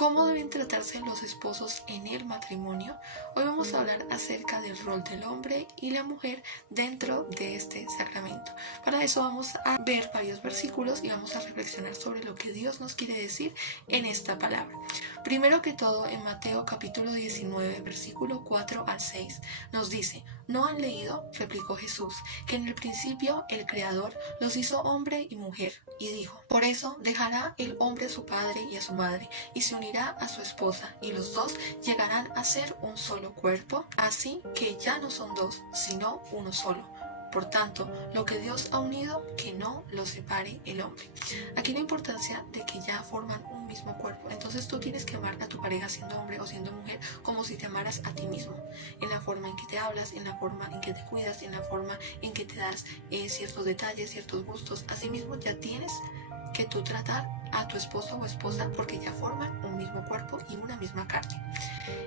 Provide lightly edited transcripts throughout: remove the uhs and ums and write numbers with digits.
¿Cómo deben tratarse los esposos en el matrimonio? Hoy vamos a hablar acerca del rol del hombre y la mujer dentro de este sacramento. Para eso vamos a ver varios versículos y vamos a reflexionar sobre lo que Dios nos quiere decir en esta palabra. Primero que todo, en Mateo capítulo 19, versículo 4 al 6, nos dice: ¿No han leído? Replicó Jesús, que en el principio el Creador los hizo hombre y mujer, y dijo: por eso dejará el hombre a su padre y a su madre, y se unirá a su esposa, y los dos llegarán a ser un solo cuerpo, así que ya no son dos, sino uno solo. Por tanto, lo que Dios ha unido, que no lo separe el hombre. Aquí la importancia de que ya forman un mismo cuerpo. Entonces tú tienes que amar a tu pareja siendo hombre o siendo mujer como si te amaras a ti mismo. En la forma en que te hablas, en la forma en que te cuidas, en la forma en que te das ciertos detalles, ciertos gustos. Asimismo ya tienes que tú tratar a tu esposo o esposa porque ya forman un mismo cuerpo y una misma carne.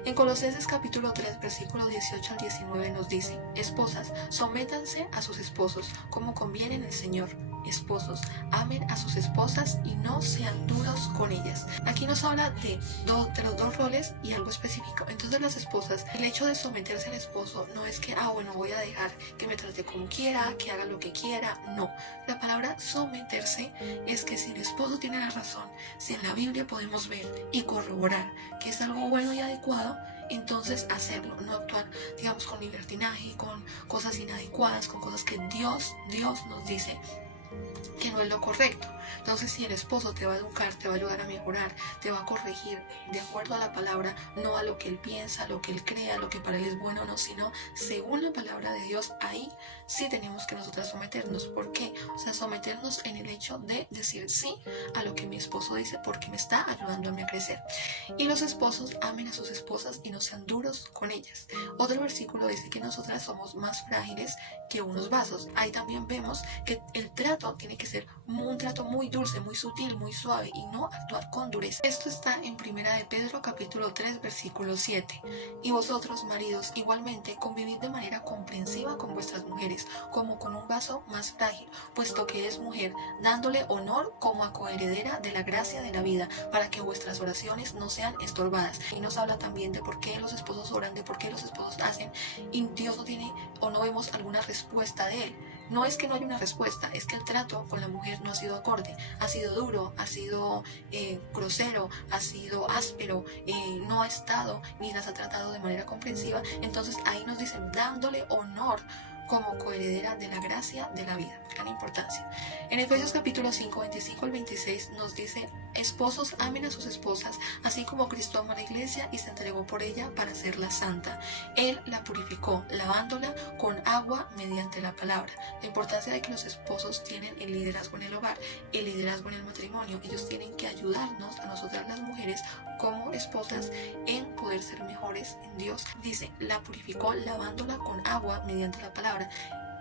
En Colosenses capítulo 3, versículo 18 al 19 nos dice: esposas, sométanse a sus esposos como conviene en el Señor. Esposos, amen a sus esposas y no sean duros con ellas. Aquí nos habla de los dos roles y algo específico. Entonces las esposas, el hecho de someterse al esposo no es que, voy a dejar que me trate como quiera, que haga lo que quiera. No, la palabra someterse es que si el esposo tiene la razón, si en la Biblia podemos ver y corroborar que es algo bueno y adecuado, entonces hacerlo, no actuar, digamos, con libertinaje, con cosas inadecuadas, con cosas que Dios nos dice que no es lo correcto. Entonces, si el esposo te va a educar, te va a ayudar a mejorar, te va a corregir de acuerdo a la palabra, no a lo que él piensa, lo que él crea, lo que para él es bueno o no, sino según la palabra de Dios, ahí sí tenemos que nosotras someternos. ¿Por qué? O sea, someternos en el hecho de decir sí a lo que mi esposo dice, porque me está ayudando a mí a crecer. Y los esposos amen a sus esposas y no sean duros con ellas. Otro versículo dice que nosotras somos más frágiles que unos vasos. Ahí también vemos que el trato tiene que ser un trato muy dulce, muy sutil, muy suave y no actuar con dureza. Esto está en Primera de Pedro capítulo 3 versículo 7. Y vosotros, maridos, igualmente convivid de manera comprensiva con vuestras mujeres, como con un vaso más frágil, puesto que es mujer, dándole honor como a coheredera de la gracia de la vida, para que vuestras oraciones no sean estorbadas. Y nos habla también de por qué los esposos oran, de por qué los esposos hacen, y Dios no tiene o no vemos alguna respuesta de él. No es que no haya una respuesta, es que el trato con la mujer no ha sido acorde, ha sido duro, ha sido grosero, ha sido áspero, no ha estado ni las ha tratado de manera comprensiva. Entonces ahí nos dicen dándole honor como coheredera de la gracia de la vida. Gran importancia. En Efesios capítulo 5, 25 al 26 nos dice: esposos, amen a sus esposas, así como Cristo amó a la iglesia y se entregó por ella para hacerla santa. Él la purificó, lavándola con agua mediante la palabra. La importancia de que los esposos tienen el liderazgo en el hogar, el liderazgo en el matrimonio. Ellos tienen que ayudarnos a nosotras las mujeres como esposas en poder ser mejores en Dios. Dice, la purificó lavándola con agua mediante la palabra.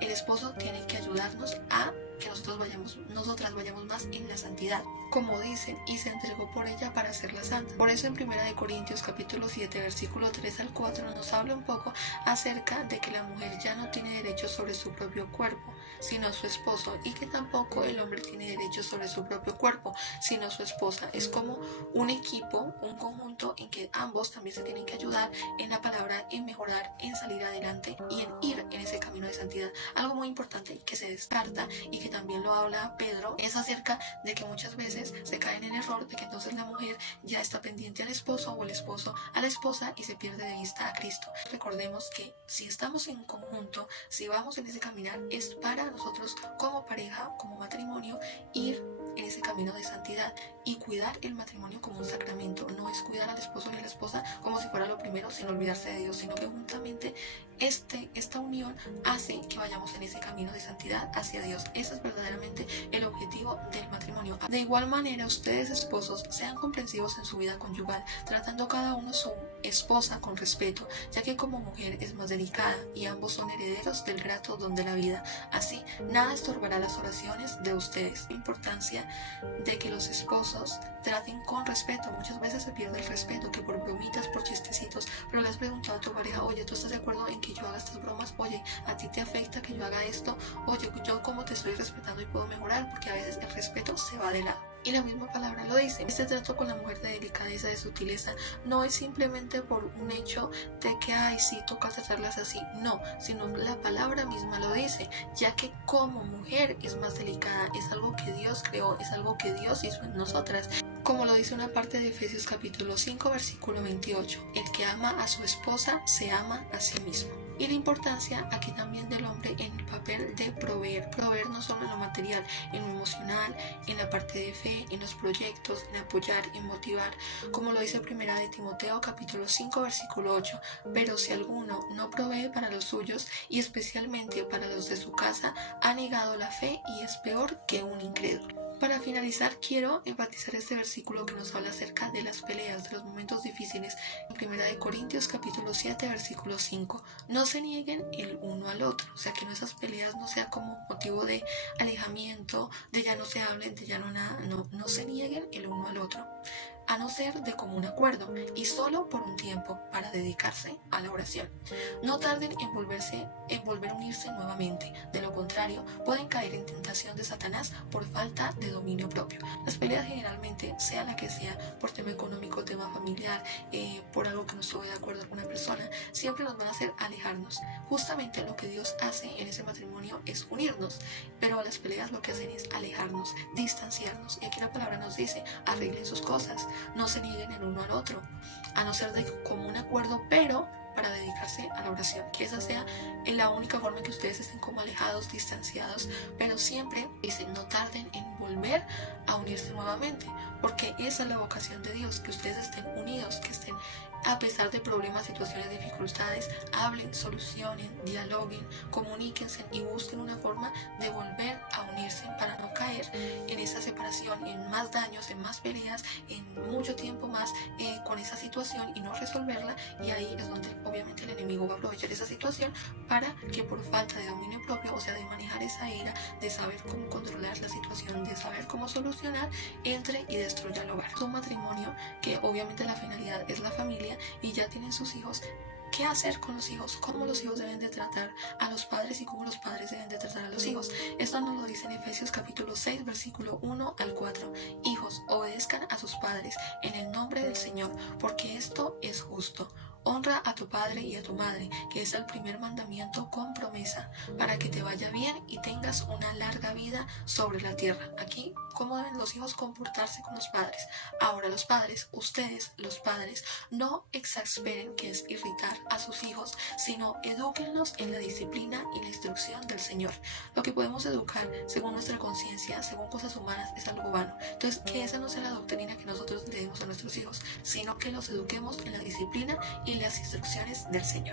El esposo tiene que ayudarnos a que nosotras vayamos más en la santidad, como dicen, y se entregó por ella para hacerla santa. Por eso en 1 Corintios capítulo 7 versículo 3 al 4 nos habla un poco acerca de que la mujer ya no tiene derecho sobre su propio cuerpo, sino su esposo, y que tampoco el hombre tiene derecho sobre su propio cuerpo, sino su esposa. Es como un equipo, un conjunto en que ambos también se tienen que ayudar en la palabra, en mejorar, en salir adelante y en ir en ese camino de santidad. Algo muy importante que se descarta y que también lo habla Pedro es acerca de que muchas veces se cae en el error de que entonces la mujer ya está pendiente al esposo o el esposo a la esposa y se pierde de vista a Cristo. Recordemos que si estamos en conjunto, si vamos en ese caminar, es para nosotros como pareja, como matrimonio, ir en ese camino de santidad y cuidar el matrimonio como un sacramento. No es cuidar al esposo y a la esposa como si fuera lo primero sin olvidarse de Dios, sino que juntamente esta unión hace que vayamos en ese camino de santidad hacia Dios. Ese es verdaderamente el objetivo del matrimonio. De igual manera, ustedes esposos sean comprensivos en su vida conyugal, tratando cada uno su esposa con respeto, ya que como mujer es más delicada y ambos son herederos del grato don de la vida. Así, nada estorbará las oraciones de ustedes. La importancia de que los esposos traten con respeto. Muchas veces se pierde el respeto, que por bromitas, por chistecitos, pero le has preguntado a tu pareja: oye, ¿tú estás de acuerdo en que yo haga estas bromas? Oye, ¿a ti te afecta que yo haga esto? Oye, yo cómo te estoy respetando y puedo mejorar, porque a veces el respeto se va de lado. Y la misma palabra lo dice. Este trato con la mujer de delicadeza, de sutileza, no es simplemente por un hecho de que, ay, sí, toca tratarlas así. No, sino la palabra misma lo dice, ya que como mujer es más delicada, es algo que Dios creó, es algo que Dios hizo en nosotras. Como lo dice una parte de Efesios capítulo 5, versículo 28, el que ama a su esposa se ama a sí mismo. Y la importancia aquí también del hombre en el papel de proveer no solo en lo material, en lo emocional, en la parte de fe, en los proyectos, en apoyar, en motivar, como lo dice primera de Timoteo capítulo 5 versículo 8, pero si alguno no provee para los suyos y especialmente para los de su casa, ha negado la fe y es peor que un incrédulo. Para finalizar, quiero enfatizar este versículo que nos habla acerca de las peleas, de los momentos difíciles. En 1 Corintios capítulo 7, versículo 5. No se nieguen el uno al otro. O sea, que esas peleas no sean como motivo de alejamiento, de ya no se hablen, de ya no nada. No se nieguen el uno al otro, a no ser de común acuerdo y solo por un tiempo para dedicarse a la oración. No tarden en volver a unirse nuevamente, de lo contrario pueden caer en tentación de Satanás por falta de dominio propio. Las peleas generalmente, sea la que sea, por tema económico, tema familiar, por algo que no estoy de acuerdo con una persona, siempre nos van a hacer alejarnos. Justamente lo que Dios hace en ese matrimonio es unirnos, pero las peleas lo que hacen es alejarnos, distanciarnos, y aquí la palabra nos dice, arreglen sus cosas, no se nieguen el uno al otro, a no ser de común acuerdo, pero para dedicarse a la oración, que esa sea la única forma en que ustedes estén como alejados, distanciados, pero siempre dicen, no tarden en volver a unirse nuevamente, porque esa es la vocación de Dios, que ustedes estén unidos, que estén a pesar de problemas, situaciones, dificultades, hablen, solucionen, dialoguen, comuníquense y busquen una forma de volver a unirse para no caer en esa separación, en más daños, en más peleas, en mucho tiempo más con esa situación y no resolverla, y ahí es donde obviamente el enemigo va a aprovechar esa situación para que por falta de dominio propio, o sea, de manejar esa ira, de saber cómo controlar la situación, de saber cómo solucionar, entre y destruya el hogar. Es un matrimonio que obviamente la finalidad es la familia y ya tienen sus hijos. ¿Qué hacer con los hijos? ¿Cómo los hijos deben de tratar a los padres y cómo los padres deben de tratar a los hijos? Esto nos lo dice en Efesios capítulo 6, versículo 1 al 4. Hijos, obedezcan a sus padres en el nombre del Señor, porque esto es justo. Honra a tu padre y a tu madre, que es el primer mandamiento con promesa, para que te vaya bien y tengas una larga vida sobre la tierra. Aquí, ¿cómo deben los hijos comportarse con los padres? Ahora los padres, ustedes, los padres, no exasperen, que es irritar a sus hijos, sino edúquenlos en la disciplina y la instrucción del Señor. Lo que podemos educar según nuestra conciencia, según cosas humanas, es algo vano. Entonces, que esa no sea la doctrina que nosotros le demos a nuestros hijos, sino que los eduquemos en la disciplina y las instrucciones del Señor.